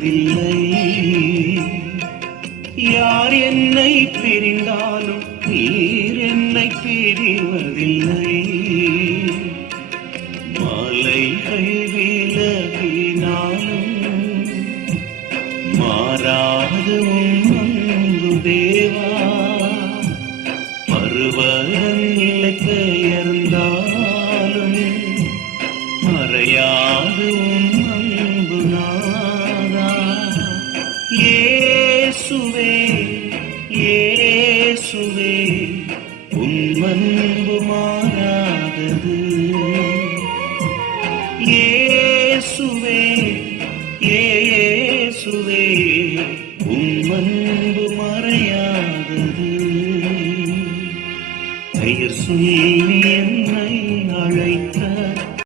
பிரிவதில்லை. யார் என்னை பிரிந்தாலும் நீர் என்னை பிரிவதில்லை. மாலைகள் விலகினாலும் மாறாது அன்பு தேவா. பருவதன் நிலை பெயர்ந்தாலும் மறையாது அன்பு நாதா. இயேசுவே இயேசுவே அன்பு மாறாதது. இயேசுவே இயேசுவே அன்பு மறையாதது. பெயர் சொல்லி